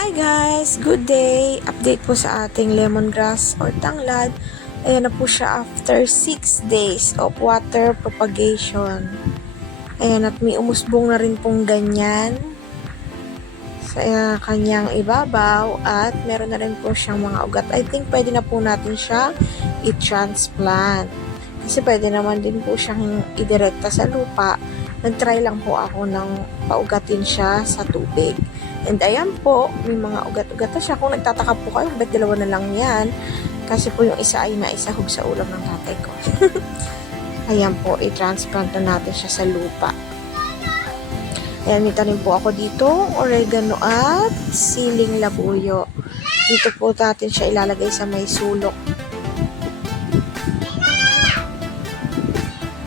Hi guys! Good day! Update po sa ating lemongrass or tanglad. Ayan na po siya after 6 days of water propagation. Ayan, at may umusbong na rin pong ganyan sa kanyang ibabaw at meron na rin po siyang mga ugat. I think pwede na po natin siya i-transplant. Kasi pwede naman din po siyang idirekta sa lupa. Nag-try lang po ako ng paugatin siya sa tubig. And ayan po, may mga ugat-ugat na siya. Kung nagtataka po kayo, ba't dalawa na lang yan? Kasi po yung isa ay naisahog sa ulam ng tatay ko. Ayan po, i-transplant na natin siya sa lupa. Ayan, may tanim po ako dito, oregano at siling labuyo. Dito po natin siya ilalagay sa may sulok.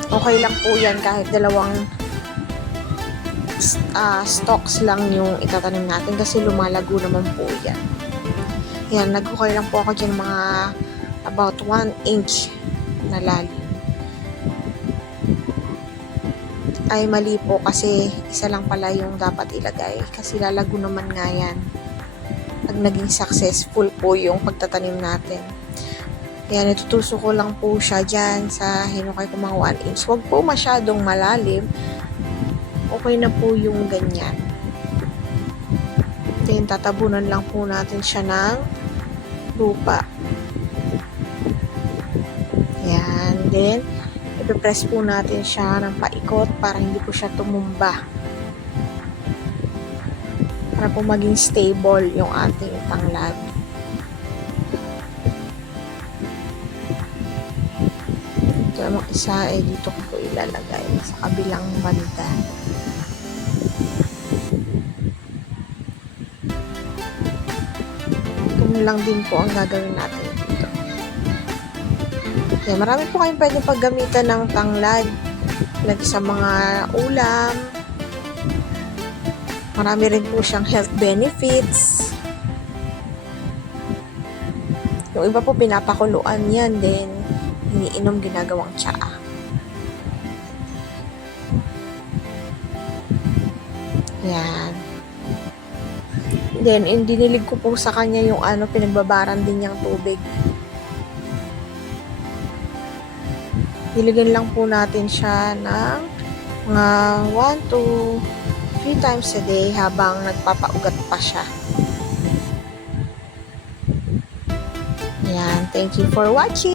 Okay lang po yan kahit dalawang stalks lang yung itatanim natin kasi lumalago naman po yan. Yan, naghukay lang po ako dyan mga about 1 inch na lalim. Ay mali po kasi isa lang pala yung dapat ilagay kasi lalago naman nga yan pag naging successful po yung pagtatanim natin. Yan, itutuso ko lang po siya dyan sa hinukay ko mga 1 inch. Huwag po masyadong malalim. Okay na po yung ganyan. Then, tatabunan lang po natin siya ng lupa. Yan. Then, ipipress po natin siya ng paikot para hindi po siya tumumba. Para po maging stable yung ating tanglad. Ito namang isa ay dito ko po ilalagay sa kabilang banda. Lang din po ang gagawin natin dito. Okay, marami po kayong pwedeng paggamitan ng tanglad. Lagi sa mga ulam. Marami rin po siyang health benefits. Yung iba po pinapakuluan yan din. Iniinom ginagawang tsaa. Yan. Then, dinilig ko po sa kanya yung pinagbabaran din niyang tubig. Diligan lang po natin siya ng mga 1 to 3 times a day habang nagpapaugat pa siya. Ayan, thank you for watching!